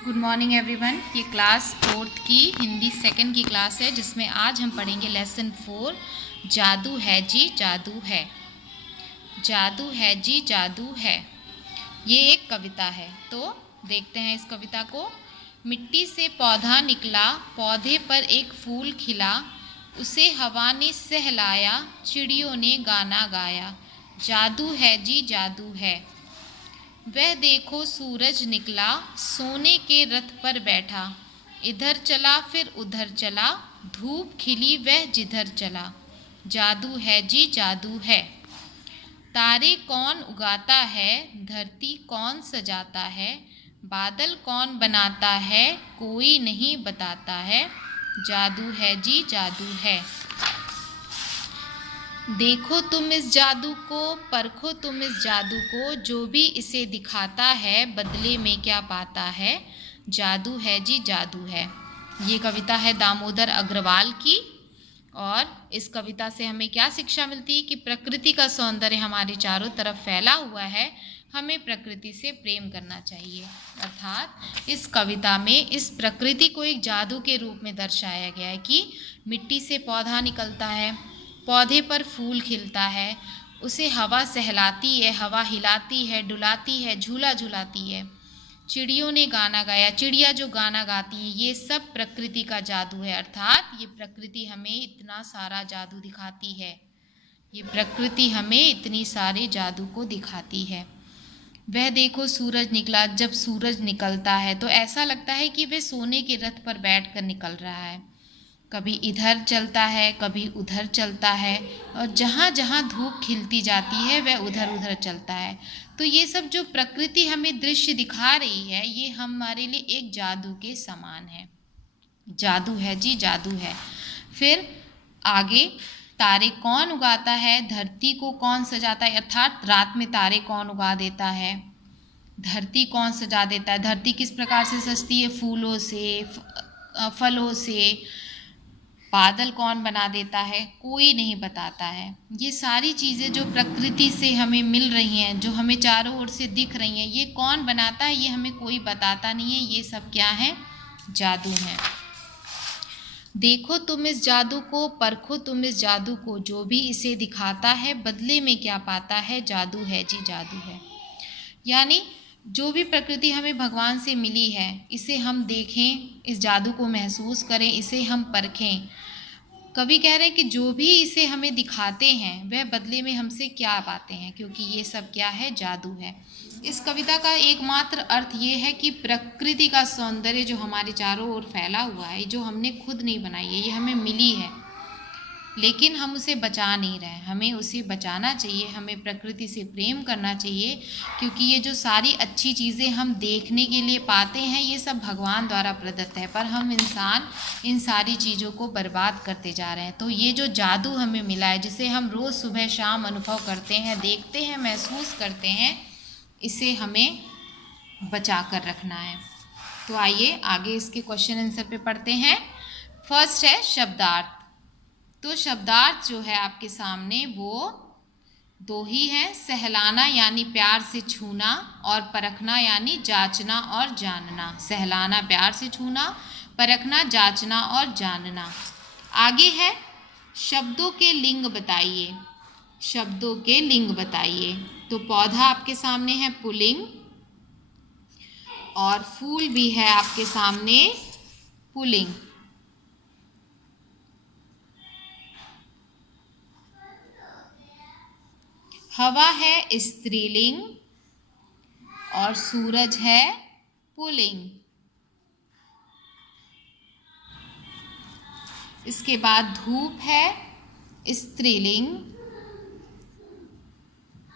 Good morning everyone. ये class 4th की Hindi second की क्लास है, जिसमें आज हम पढ़ेंगे लेसन 4 जादू है जी जादू है। जादू है जी जादू है, ये एक कविता है। तो देखते हैं इस कविता को। मिट्टी से पौधा निकला, पौधे पर एक फूल खिला, उसे हवा ने सहलाया, चिड़ियों ने गाना गाया। जादू है जी जादू है। वह देखो सूरज निकला, सोने के रथ पर बैठा, इधर चला फिर उधर चला, धूप खिली वह जिधर चला। जादू है जी जादू है। तारे कौन उगाता है, धरती कौन सजाता है, बादल कौन बनाता है, कोई नहीं बताता है। जादू है जी जादू है। देखो तुम इस जादू को, परखो तुम इस जादू को, जो भी इसे दिखाता है बदले में क्या पाता है। जादू है जी जादू है। ये कविता है दामोदर अग्रवाल की। और इस कविता से हमें क्या शिक्षा मिलती है कि प्रकृति का सौंदर्य हमारे चारों तरफ फैला हुआ है, हमें प्रकृति से प्रेम करना चाहिए। अर्थात इस कविता में इस प्रकृति को एक जादू के रूप में दर्शाया गया है कि मिट्टी से पौधा निकलता है, पौधे पर फूल खिलता है, उसे हवा सहलाती है, हवा हिलाती है, डुलाती है, झूला झुलाती है। चिड़ियों ने गाना गाया, चिड़िया जो गाना गाती हैं, ये सब प्रकृति का जादू है। अर्थात ये प्रकृति हमें इतना सारा जादू दिखाती है, ये प्रकृति हमें इतनी सारे जादू को दिखाती है। वह देखो सूरज निकला, जब सूरज निकलता है तो ऐसा लगता है कि वह सोने के रथ पर बैठकर निकल रहा है। कभी इधर चलता है, कभी उधर चलता है, और जहाँ जहाँ धूप खिलती जाती है वह उधर उधर चलता है। तो ये सब जो प्रकृति हमें दृश्य दिखा रही है, ये हमारे लिए एक जादू के समान है। जादू है जी जादू है। फिर आगे, तारे कौन उगाता है, धरती को कौन सजाता है, अर्थात रात में तारे कौन उगा देता है, धरती कौन सजा देता है। धरती किस प्रकार से सजती है, फूलों से, फलों से। बादल कौन बना देता है, कोई नहीं बताता है। ये सारी चीज़ें जो प्रकृति से हमें मिल रही हैं, जो हमें चारों ओर से दिख रही हैं, ये कौन बनाता है, ये हमें कोई बताता नहीं है। ये सब क्या है, जादू है। देखो तुम इस जादू को, परखो तुम इस जादू को, जो भी इसे दिखाता है बदले में क्या पाता है। जादू है जी जादू है। यानी जो भी प्रकृति हमें भगवान से मिली है, इसे हम देखें, इस जादू को महसूस करें, इसे हम परखें। कवि कह रहे हैं कि जो भी इसे हमें दिखाते हैं वह बदले में हमसे क्या पाते हैं, क्योंकि ये सब क्या है, जादू है। इस कविता का एकमात्र अर्थ ये है कि प्रकृति का सौंदर्य जो हमारे चारों ओर फैला हुआ है, जो हमने खुद नहीं बनाई है, ये हमें मिली है, लेकिन हम उसे बचा नहीं रहे। हमें उसे बचाना चाहिए, हमें प्रकृति से प्रेम करना चाहिए, क्योंकि ये जो सारी अच्छी चीज़ें हम देखने के लिए पाते हैं, ये सब भगवान द्वारा प्रदत्त है, पर हम इंसान इन सारी चीज़ों को बर्बाद करते जा रहे हैं। तो ये जो जादू हमें मिला है, जिसे हम रोज़ सुबह शाम अनुभव करते हैं, देखते हैं, महसूस करते हैं, इसे हमें बचा कर रखना है। तो आइए आगे इसके क्वेश्चन आंसर पे पढ़ते हैं। फर्स्ट है शब्दार्थ। तो शब्दार्थ जो है आपके सामने वो दो ही हैं, सहलाना यानी प्यार से छूना, और परखना यानी जांचना और जानना। सहलाना प्यार से छूना, परखना जांचना और जानना। आगे है शब्दों के लिंग बताइए। शब्दों के लिंग बताइए। तो पौधा आपके सामने है पुल्लिंग, और फूल भी है आपके सामने पुल्लिंग। हवा है स्त्रीलिंग, और सूरज है पुल्लिंग। इसके बाद धूप है स्त्रीलिंग,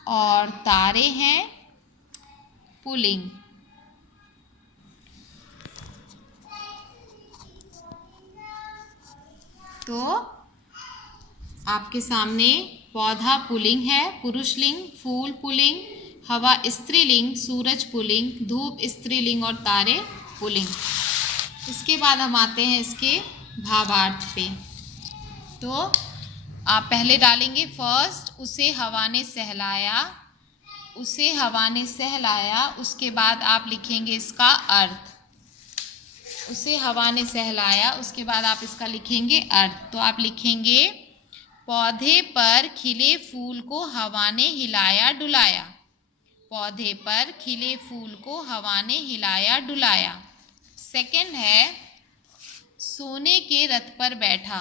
और तारे हैं पुल्लिंग। तो आपके सामने पौधा पुल्लिंग है, पुरुषलिंग, फूल पुल्लिंग, हवा स्त्रीलिंग, सूरज पुल्लिंग, धूप स्त्रीलिंग और तारे पुल्लिंग। इसके बाद हम आते हैं इसके भावार्थ पे। तो आप पहले डालेंगे फर्स्ट, उसे हवा ने सहलाया, उसे हवा ने सहलाया। उसके बाद आप लिखेंगे इसका अर्थ। उसे हवा ने सहलाया। उसके बाद आप इसका लिखेंगे अर्थ। तो आप लिखेंगे पौधे पर खिले फूल को हवा ने हिलाया डुलाया। पौधे पर खिले फूल को हवा ने हिलाया डुलाया। सेकंड है सोने के रथ पर बैठा।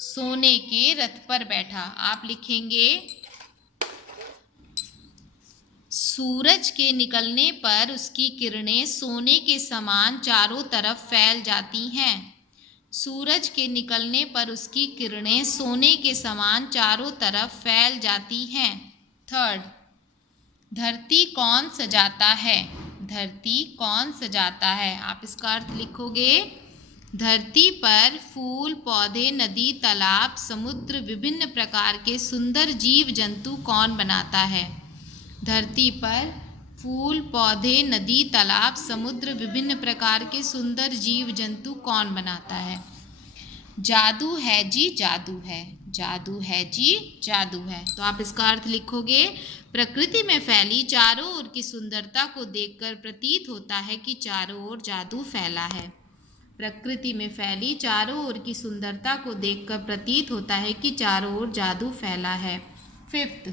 सोने के रथ पर बैठा। आप लिखेंगे सूरज के निकलने पर उसकी किरणें सोने के समान चारों तरफ फैल जाती हैं। सूरज के निकलने पर उसकी किरणें सोने के समान चारों तरफ फैल जाती हैं। थर्ड, धरती कौन सजाता है। धरती कौन सजाता है। आप इसका अर्थ लिखोगे धरती पर फूल, पौधे, नदी, तालाब, समुद्र, विभिन्न प्रकार के सुंदर जीव जंतु कौन बनाता है। धरती पर फूल, पौधे, नदी, तालाब, समुद्र, विभिन्न प्रकार के सुंदर जीव जंतु कौन बनाता है। जादू है जी जादू है। जादू है जी जादू है। तो आप इसका अर्थ लिखोगे प्रकृति में फैली चारों ओर की सुंदरता को देखकर प्रतीत होता है कि चारों ओर जादू फैला है। प्रकृति में फैली चारों ओर की सुंदरता को देखकर प्रतीत होता है कि चारों ओर जादू फैला है। फिफ्थ,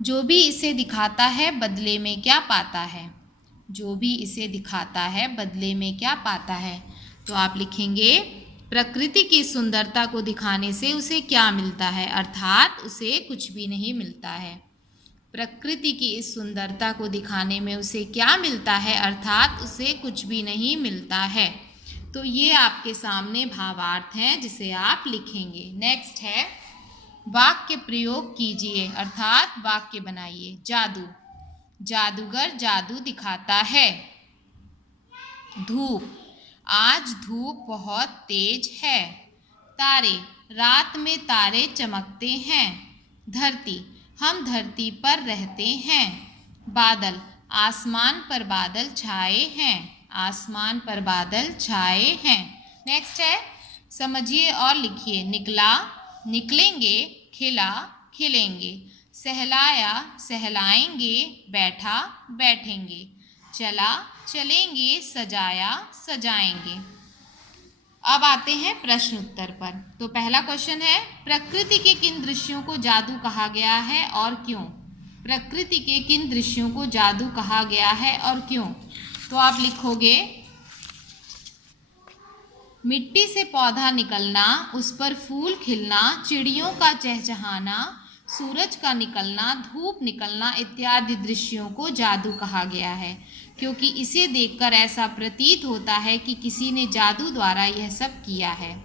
जो भी इसे दिखाता है बदले में क्या पाता है। जो भी इसे दिखाता है बदले में क्या पाता है। तो आप लिखेंगे प्रकृति की सुंदरता को दिखाने से उसे क्या मिलता है, अर्थात उसे कुछ भी नहीं मिलता है। प्रकृति की इस सुंदरता को दिखाने में उसे क्या मिलता है, अर्थात उसे कुछ भी नहीं मिलता है। तो ये आपके सामने भावार्थ हैं जिसे आप लिखेंगे। नेक्स्ट है वाक्य प्रयोग कीजिए, अर्थात वाक्य बनाइए। जादू, जादूगर जादू दिखाता है। धूप, आज धूप बहुत तेज है। तारे, रात में तारे चमकते हैं। धरती, हम धरती पर रहते हैं। बादल, आसमान पर बादल छाए हैं। आसमान पर बादल छाए हैं। नेक्स्ट है समझिए और लिखिए। निकला, निकलेंगे। खिला, खिलेंगे। सहलाया, सहलाएंगे। बैठा, बैठेंगे। चला, चलेंगे। सजाया, सजाएंगे। अब आते हैं प्रश्न उत्तर पर। तो पहला क्वेश्चन है प्रकृति के किन दृश्यों को जादू कहा गया है और क्यों। प्रकृति के किन दृश्यों को जादू कहा गया है और क्यों। तो आप लिखोगे मिट्टी से पौधा निकलना, उस पर फूल खिलना, चिड़ियों का चहचहाना, सूरज का निकलना, धूप निकलना इत्यादि दृश्यों को जादू कहा गया है, क्योंकि इसे देखकर ऐसा प्रतीत होता है कि किसी ने जादू द्वारा यह सब किया है।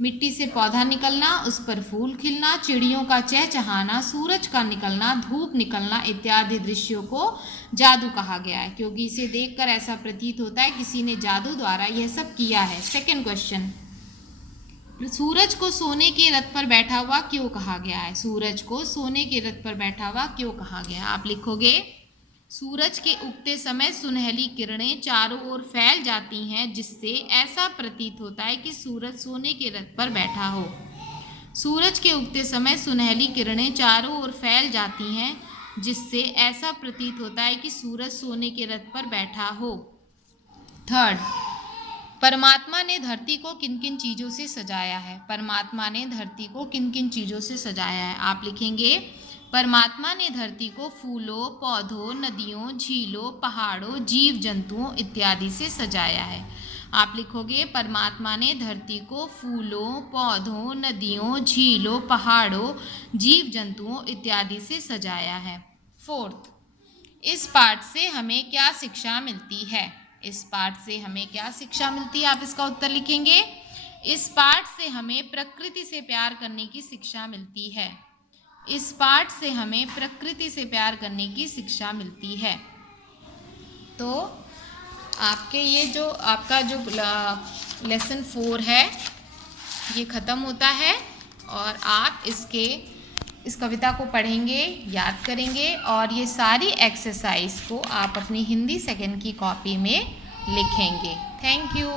मिट्टी से पौधा निकलना, उस पर फूल खिलना, चिड़ियों का चहचहाना, सूरज का निकलना, धूप निकलना इत्यादि दृश्यों को जादू कहा गया है, क्योंकि इसे देखकर ऐसा प्रतीत होता है किसी ने जादू द्वारा यह सब किया है। सेकंड क्वेश्चन, सूरज को सोने के रथ पर बैठा हुआ क्यों कहा गया है। सूरज को सोने के रथ पर बैठा हुआ क्यों कहा गया। आप लिखोगे सूरज के उगते समय सुनहली किरणें चारों ओर फैल जाती हैं, जिससे ऐसा प्रतीत होता है कि सूरज सोने के रथ पर बैठा हो। सूरज के उगते समय सुनहली किरणें चारों ओर फैल जाती हैं, जिससे ऐसा प्रतीत होता है कि सूरज सोने के रथ पर बैठा हो। थर्ड, परमात्मा ने धरती को किन किन चीज़ों से सजाया है। परमात्मा ने धरती को किन किन चीज़ों से सजाया है। आप लिखेंगे परमात्मा ने धरती को फूलों, पौधों, नदियों, झीलों, पहाड़ों, जीव जंतुओं इत्यादि से सजाया है। आप लिखोगे परमात्मा ने धरती को फूलों, पौधों, नदियों, झीलों, पहाड़ों, जीव जंतुओं इत्यादि से सजाया है। फोर्थ, इस पाठ से हमें क्या शिक्षा मिलती है। इस पाठ से हमें क्या शिक्षा मिलती है। आप इसका उत्तर लिखेंगे इस पाठ से हमें प्रकृति से प्यार करने की शिक्षा मिलती है। इस पाठ से हमें प्रकृति से प्यार करने की शिक्षा मिलती है। तो आपके ये जो आपका जो लेसन 4 है ये ख़त्म होता है और आप इस कविता को पढ़ेंगे, याद करेंगे और ये सारी एक्सरसाइज को आप अपनी हिंदी सेकंड की कॉपी में लिखेंगे। Thank you.